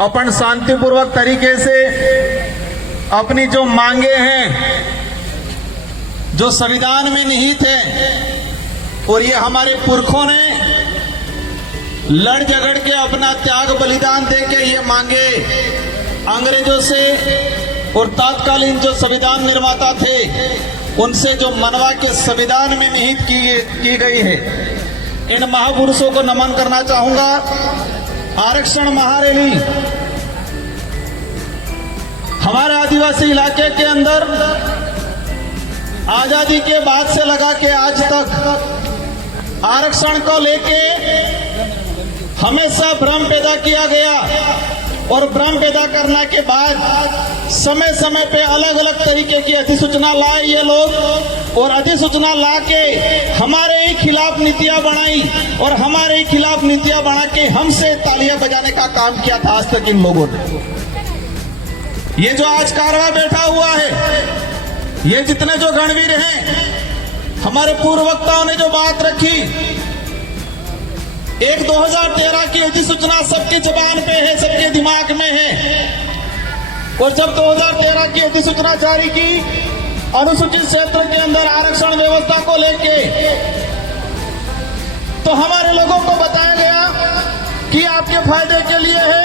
अपन शांतिपूर्वक तरीके से अपनी जो मांगे हैं, जो संविधान में निहित है, और ये हमारे पुरखों ने लड़ झगड़ के अपना त्याग बलिदान दे के ये मांगे अंग्रेजों से और तत्कालीन जो संविधान निर्माता थे उनसे जो मनवा के संविधान में निहित की गई है। इन महापुरुषों को नमन करना चाहूंगा। आरक्षण महारैली हमारे आदिवासी इलाके के अंदर आजादी के बाद से लगा के आज तक आरक्षण को लेके हमेशा भ्रम पैदा किया गया, और भ्रम पैदा करने के बाद समय समय पे अलग अलग तरीके की अधिसूचना लाए ये लोग, और अधिसूचना ला के हमारे ही खिलाफ नीतियां बनाई, और हमारे ही खिलाफ नीतियां बना के हमसे तालियां बजाने का काम किया था आज तक इन लोगों ने। ये जो आज कारवा बैठा हुआ है, ये जितने जो गणवीर हैं, हमारे पूर्व वक्ताओं ने जो बात रखी, एक 2013 की अधिसूचना सबके जबान पे है, सबके दिमाग में है। और जब 2013 की अधिसूचना जारी की अनुसूचित क्षेत्र के अंदर आरक्षण व्यवस्था को लेके, तो हमारे लोगों को बताया गया कि आपके फायदे के लिए है,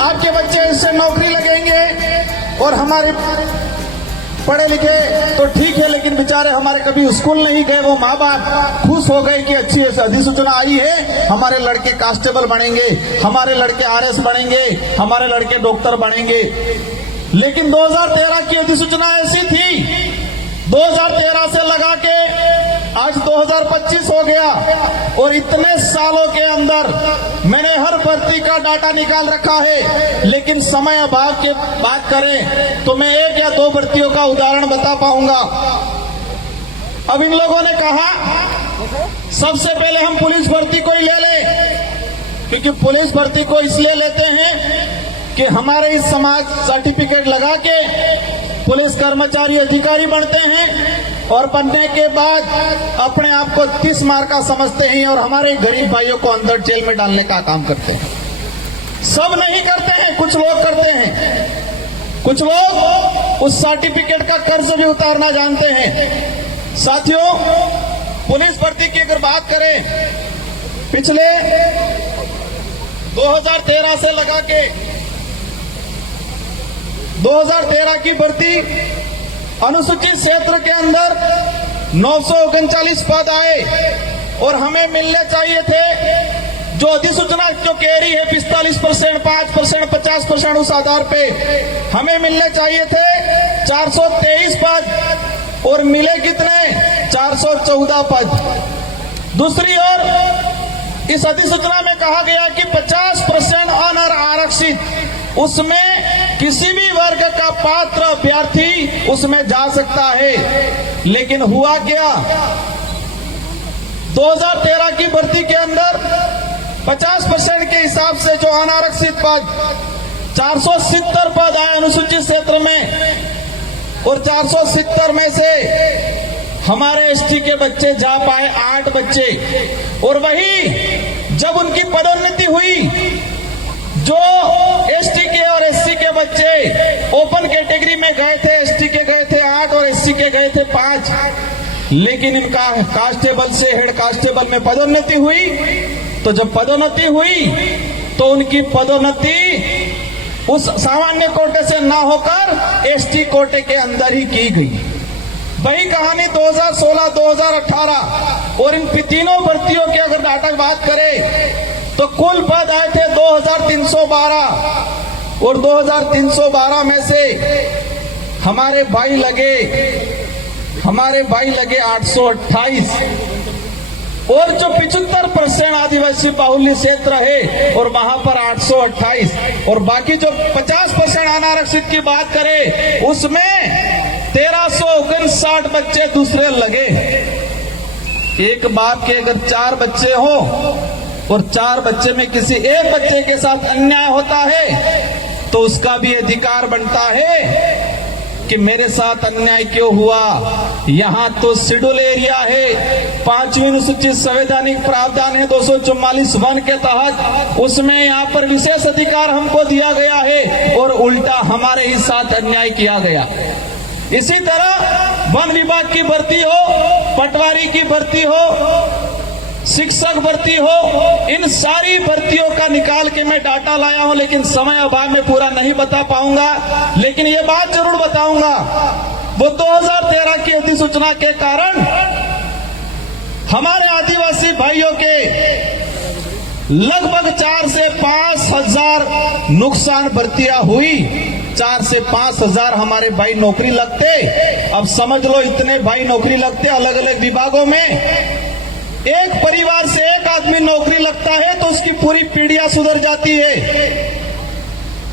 आपके बच्चे इससे नौकरी लगेंगे, और हमारे पढ़े लिखे तो ठीक है, लेकिन बेचारे हमारे कभी स्कूल नहीं गए, वो माँ बाप खुश हो गए कि अच्छी अधिसूचना आई है, हमारे लड़के कांस्टेबल बनेंगे, हमारे लड़के आरएस बनेंगे, हमारे लड़के डॉक्टर बनेंगे। लेकिन 2013 की अधिसूचना ऐसी थी, 2013 से लगा के आज 2025 हो गया, और इतने सालों के अंदर मैंने हर भर्ती का डाटा निकाल रखा है, लेकिन समय अभाव की बात करें तो मैं 1 या 2 भर्तियों का उदाहरण बता पाऊंगा। अब इन लोगों ने कहा सबसे पहले हम पुलिस भर्ती को ही ले लें, क्योंकि पुलिस भर्ती को इसलिए लेते हैं कि हमारे इस समाज सर्टिफिकेट लगा के पुलिस कर्मचारी अधिकारी बनते हैं, और बनने के बाद अपने आप को 30 मार का समझते हैं, और हमारे गरीब भाइयों को अंदर जेल में डालने का काम करते हैं। सब नहीं करते हैं, कुछ लोग करते हैं। कुछ लोग उस सर्टिफिकेट का कर्ज भी उतारना जानते हैं। साथियों, पुलिस भर्ती की अगर बात करें, पिछले 2013 से लगा के 2013 की भर्ती अनुसूचित क्षेत्र के अंदर 939 पद आए, और हमें मिलने चाहिए थे जो अधिसूचना जो कह रही है 45%, 5%, 50%, उस आधार पे हमें मिलने चाहिए थे 423 पद, और मिले कितने? 414 पद। दूसरी ओर इस अधिसूचना में कहा गया कि 50% ऑनर आरक्षित, उसमें किसी भी वर्ग का पात्र अभ्यर्थी उसमें जा सकता है। लेकिन हुआ क्या? 2013 की भर्ती के अंदर 50% के हिसाब से जो अनारक्षित पद 470 पद आए अनुसूचित क्षेत्र में, और 470 में से हमारे एसटी के बच्चे जा पाए 8 बच्चे। और वही जब उनकी पदोन्नति हुई, जो एसटी के और एससी के बच्चे ओपन कैटेगरी में गए थे, एसटी के गए थे 8 और एससी के गए थे 5, लेकिन इनका कांस्टेबल से हेड कांस्टेबल में पदोन्नति हुई। तो जब पदोन्नति हुई तो उनकी पदोन्नति उस सामान्य कोटे से ना होकर एसटी कोटे के अंदर ही की गई। वही कहानी 2016, 2018, और इन तीनों भर्तियों की अगर डाटा की बात करें तो कुल पद आए थे 2312, और 2312 में से हमारे भाई लगे 828, और जो 75% आदिवासी बाहुल्य क्षेत्र है और वहां पर 828, और बाकी जो 50% अनारक्षित की बात करें उसमें 1359 बच्चे दूसरे लगे। एक बाप के अगर 4 बच्चे हो और 4 बच्चे में किसी एक बच्चे के साथ अन्याय होता है तो उसका भी अधिकार बनता है कि मेरे साथ अन्याय क्यों हुआ। यहाँ तो शेड्यूल एरिया है, 5वीं अनुसूचित संवैधानिक प्रावधान है 244(1) के तहत, उसमें यहाँ पर विशेष अधिकार हमको दिया गया है और उल्टा हमारे ही साथ अन्याय किया गया। इसी तरह वन विभाग की भर्ती हो, पटवारी की भर्ती हो, शिक्षक भर्ती हो, इन सारी भर्तियों का निकाल के मैं डाटा लाया हूं, लेकिन समय अभाव में पूरा नहीं बता पाऊंगा। लेकिन ये बात जरूर बताऊंगा, वो 2013 की अधिसूचना के कारण हमारे आदिवासी भाइयों के लगभग 4 से 5 हजार नुकसान भर्तियां हुई। 4 से 5 हजार हमारे भाई नौकरी लगते। अब समझ लो इतने भाई नौकरी लगते अलग अलग विभागों में। एक परिवार से एक आदमी नौकरी लगता है तो उसकी पूरी पीढ़ियां सुधर जाती है,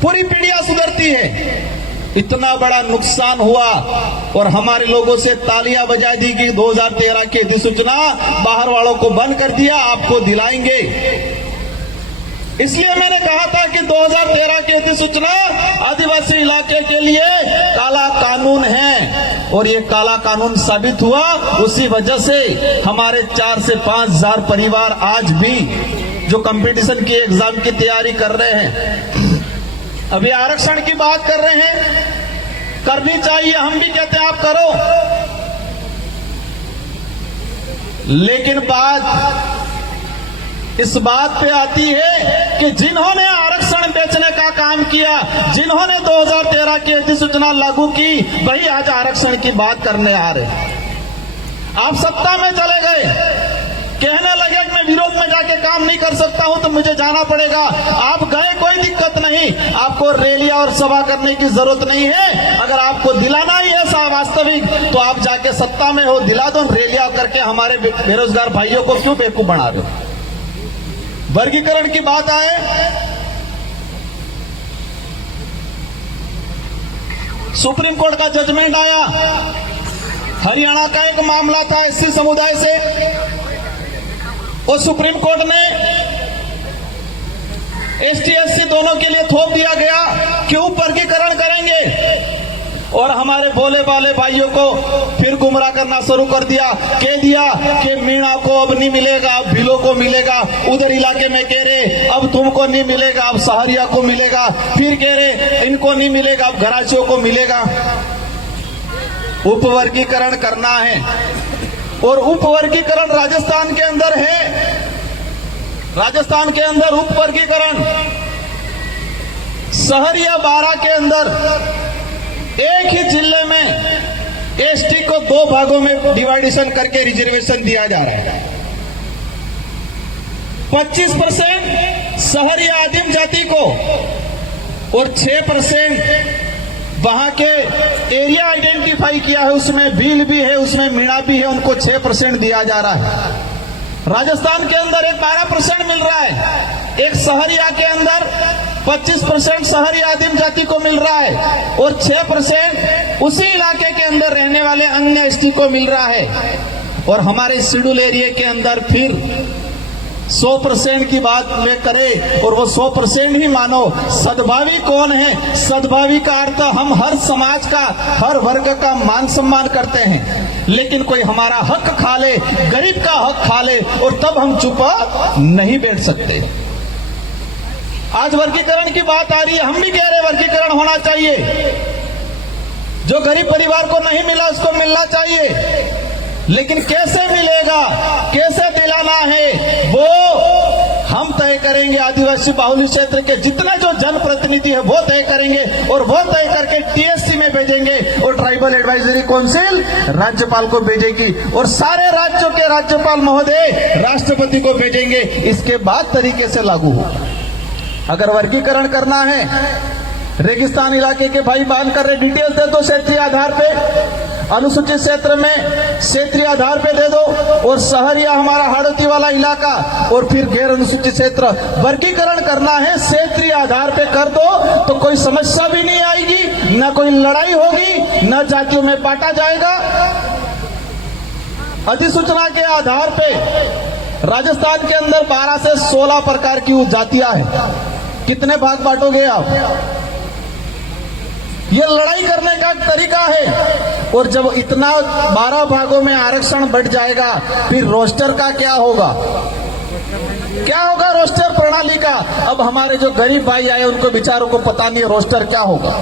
पूरी पीढ़ियां सुधरती है। इतना बड़ा नुकसान हुआ और हमारे लोगों से तालियां बजा दी कि 2013 की अधिसूचना बाहर वालों को बंद कर दिया, आपको दिलाएंगे। इसलिए मैंने कहा था कि 2013 की अधिसूचना आदिवासी इलाके के लिए काला कानून है और ये काला कानून साबित हुआ। उसी वजह से हमारे 4 से 5 हजार परिवार आज भी जो कंपटीशन की एग्जाम की तैयारी कर रहे हैं, अभी आरक्षण की बात कर रहे हैं, करनी चाहिए, हम भी कहते हैं आप करो, लेकिन बात इस बात पे आती है कि जिन्होंने आरक्षण बेचने का काम किया, जिन्होंने 2013 की अधिसूचना लागू की, वही आज आरक्षण की बात करने आ रहे। आप सत्ता में चले गए, कहने लगे कि मैं विरोध में जाके काम नहीं कर सकता हूं तो मुझे जाना पड़ेगा। आप गए, कोई दिक्कत नहीं, आपको रैलियां और सभा करने की जरूरत नहीं है। अगर आपको दिलाना ही है वास्तविक तो आप जाके सत्ता में हो, दिला दो रैलियां करके। हमारे बेरोजगार भाइयों को क्यों बेवकूफ बना रहे हो। वर्गीकरण की बात आए, सुप्रीम कोर्ट का जजमेंट आया, हरियाणा का एक मामला था एससी समुदाय से, और सुप्रीम कोर्ट ने एसटी एससी दोनों के लिए थोप दिया गया कि वर्गीकरण करेंगे। और हमारे भोले भाले भाइयों को फिर गुमराह करना शुरू कर दिया, कह दिया कि मीणा को अब नहीं मिलेगा, अब भीलों को मिलेगा। उधर इलाके में कह रहे अब तुमको नहीं मिलेगा, अब सहारिया को मिलेगा। फिर कह रहे इनको नहीं मिलेगा, अब घराचियों को मिलेगा। उपवर्गीकरण करना है और उपवर्गीकरण राजस्थान के अंदर है। राजस्थान के अंदर उपवर्गीकरण सहरिया बारा के अंदर एक ही जिले में एसटी को 2 भागों में डिवाइडेशन करके रिजर्वेशन दिया जा रहा है। 25% शहरी आदिम जाति को और 6% वहां के एरिया आइडेंटिफाई किया है, उसमें भील भी है, उसमें मीणा भी है, उनको 6% दिया जा रहा है। राजस्थान के अंदर एक 12% मिल रहा है। एक सहरिया के अंदर 25% शहरी आदिम जाति को मिल रहा है और 6% उसी इलाके के अंदर रहने वाले अन्य एसटी को मिल रहा है। और हमारे शेड्यूल एरिया के अंदर फिर 100% की बात में करें और वो 100% ही मानो। सद्भावी कौन है? सद्भावी का अर्थ हम हर समाज का, हर वर्ग का मान सम्मान करते हैं, लेकिन कोई हमारा हक खा ले, गरीब का हक खा ले और तब हम चुप नहीं बैठ सकते। आज वर्गीकरण की बात आ रही है, हम भी कह रहे वर्गीकरण होना चाहिए। जो गरीब परिवार को नहीं मिला उसको मिलना चाहिए, लेकिन कैसे मिलेगा, कैसे दिलाना है वो हम तय करेंगे। आदिवासी बाहुल्य क्षेत्र के जितने जो जनप्रतिनिधि है वो तय करेंगे और वो तय करके टीएससी में भेजेंगे और ट्राइबल एडवाइजरी काउंसिल राज्यपाल को भेजेगी और सारे राज्यों के राज्यपाल महोदय राष्ट्रपति को भेजेंगे। इसके बाद तरीके से लागू हो। अगर वर्गीकरण करना है, रेगिस्तान इलाके के भाई बहन कर रहे, डिटेल्स दे दो क्षेत्रीय आधार पे, अनुसूचित क्षेत्र में क्षेत्रीय आधार पे दे दो, और शहरिया हमारा हाड़ोती वाला इलाका और फिर गैर अनुसूचित क्षेत्र वर्गीकरण करना है, क्षेत्रीय आधार पे कर दो तो कोई समस्या भी नहीं आएगी, न कोई लड़ाई होगी, न जातियों में बांटा जाएगा। अधिसूचना के आधार पे राजस्थान के अंदर 12 से 16 प्रकार की जातियां हैं। कितने भाग बांटोगे आप? ये लड़ाई करने का तरीका है। और जब इतना 12 भागों में आरक्षण बढ़ जाएगा, फिर रोस्टर का क्या होगा? क्या होगा रोस्टर प्रणाली का? अब हमारे जो गरीब भाई आए उनको बेचारों को पता नहीं रोस्टर क्या होगा।